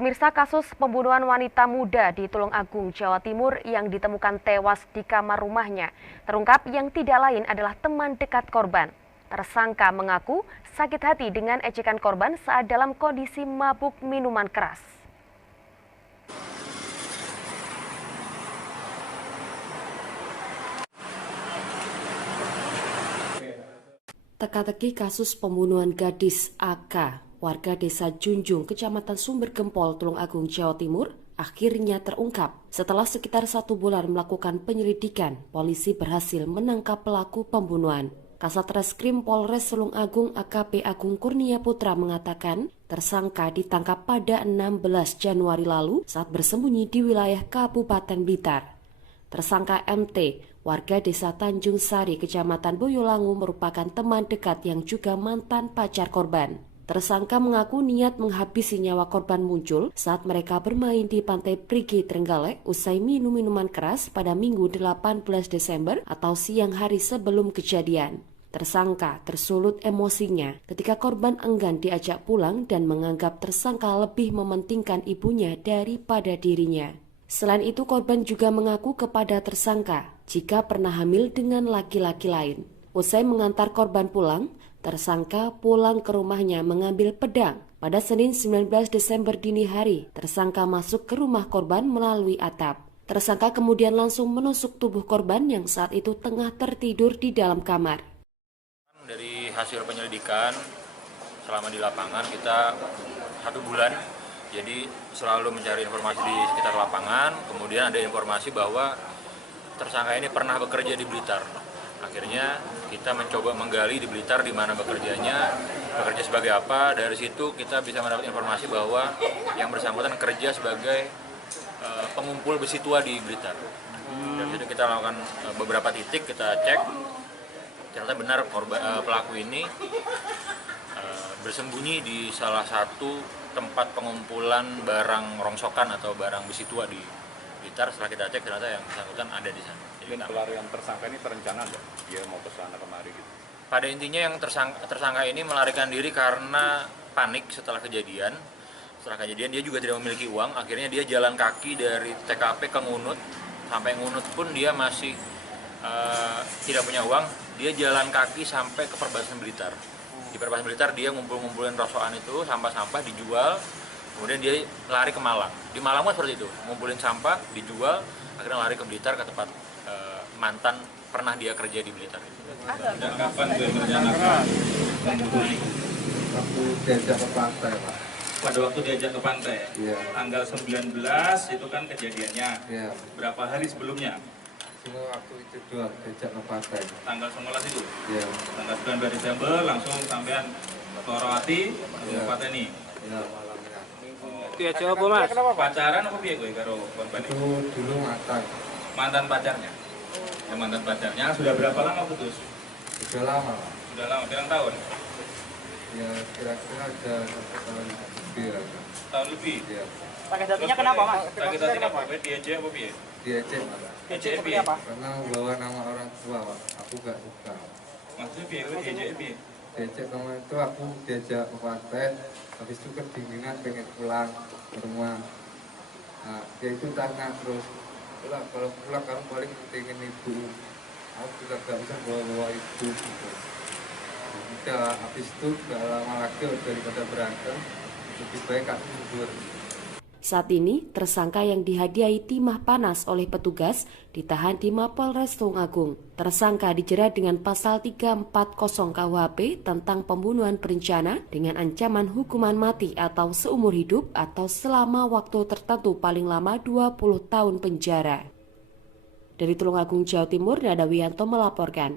Pemirsa, kasus pembunuhan wanita muda di Tulungagung, Jawa Timur yang ditemukan tewas di kamar rumahnya terungkap yang tidak lain adalah teman dekat korban. Tersangka mengaku sakit hati dengan ejekan korban saat dalam kondisi mabuk minuman keras. Teka-teki kasus pembunuhan gadis AK, warga desa Junjung, Kecamatan Sumber Gempol, Tulungagung, Jawa Timur, akhirnya terungkap. Setelah sekitar 1 bulan melakukan penyelidikan, polisi berhasil menangkap pelaku pembunuhan. Kasat Reskrim Polres Tulungagung AKP Agung Kurnia Putra mengatakan, tersangka ditangkap pada 16 Januari lalu saat bersembunyi di wilayah Kabupaten Blitar. Tersangka MT, warga desa Tanjung Sari, Kecamatan Boyolangu, merupakan teman dekat yang juga mantan pacar korban. Tersangka mengaku niat menghabisi nyawa korban muncul saat mereka bermain di Pantai Prigi, Trenggalek usai minum minuman keras pada Minggu 18 Desember atau siang hari sebelum kejadian. Tersangka tersulut emosinya ketika korban enggan diajak pulang dan menganggap tersangka lebih mementingkan ibunya daripada dirinya. Selain itu, korban juga mengaku kepada tersangka jika pernah hamil dengan laki-laki lain. Usai mengantar korban pulang, tersangka pulang ke rumahnya mengambil pedang. Pada Senin 19 Desember dini hari, tersangka masuk ke rumah korban melalui atap. Tersangka kemudian langsung menusuk tubuh korban yang saat itu tengah tertidur di dalam kamar. Dari hasil penyelidikan selama di lapangan kita 1 bulan, jadi selalu mencari informasi di sekitar lapangan. Kemudian ada informasi bahwa tersangka ini pernah bekerja di Blitar. Akhirnya kita mencoba menggali di Blitar di mana bekerjanya, bekerja sebagai apa. Dari situ kita bisa mendapat informasi bahwa yang bersangkutan kerja sebagai pengumpul besi tua di Blitar. Dari situ kita lakukan beberapa titik, kita cek. Ternyata benar pelaku ini bersembunyi di salah satu tempat pengumpulan barang rongsokan atau barang besi tua di Blitar. Setelah kita cek ternyata yang bersangkutan ada di sana. Dan pelarian tersangka ini terencana nggak? Dia mau ke sana kemari gitu? Pada intinya yang tersangka ini melarikan diri karena panik setelah kejadian. Setelah kejadian dia juga tidak memiliki uang. Akhirnya dia jalan kaki dari TKP ke Ngunut. Sampai Ngunut pun dia masih tidak punya uang. Dia jalan kaki sampai ke perbatasan Blitar. Di perbatasan Blitar dia ngumpulin rosokan itu, sampah-sampah dijual, kemudian dia lari ke Malang. Di Malang pun seperti itu, ngumpulin sampah, dijual, akhirnya lari ke Blitar, ke tempat mantan pernah dia kerja di Blitar. Dan kapan dia merencanakan membunuh? Waktu diajak ke pantai, Pak. Pada waktu diajak ke pantai? Iya. Tanggal 19 itu kan kejadiannya. Iya. Berapa hari sebelumnya? Cuma waktu itu doang diajak ke pantai. Tanggal 19 itu? Iya. Tanggal 19 Desember langsung sampean ke Torawati, ke pantai ini? Iya, malamnya. Diajak apa mas? Pacaran apa piye gue karo korban Itu dulu mantan. Mantan pacarnya? Ya, mantan pacarnya sudah berapa lama putus? Sudah lama, Pak. Sudah lama, berapa tahun? Ya kira-kira ada 1 tahun lebih lah. Tahun lebih? Iya. Sakit hatinya kenapa, Mas? Sakit hati kenapa? Diajak apa piye? Diajak, Pak. Diajak Seperti piye? apa? Karena membawa nama orang tua, Pak. Aku gak suka. Maksudnya piye? Diajak piye? Diajak teman itu aku diajak ke pantai. Habis itu kedinginan pengen pulang ke rumah. Nah, dia itu tanya terus, "Lah, kalau pulang kamu paling pentingin ibu." Aku juga gak usah bawa-bawa ibu gitu. Udah, habis itu gak lama lagi daripada berantem, lebih baik aku mundur. Saat ini, tersangka yang dihadiahi timah panas oleh petugas ditahan di Mapolres Tulungagung. Tersangka dijerat dengan pasal 340 KUHP tentang pembunuhan berencana dengan ancaman hukuman mati atau seumur hidup atau selama waktu tertentu paling lama 20 tahun penjara. Dari Tulungagung, Jawa Timur, Nada Wiyanto melaporkan.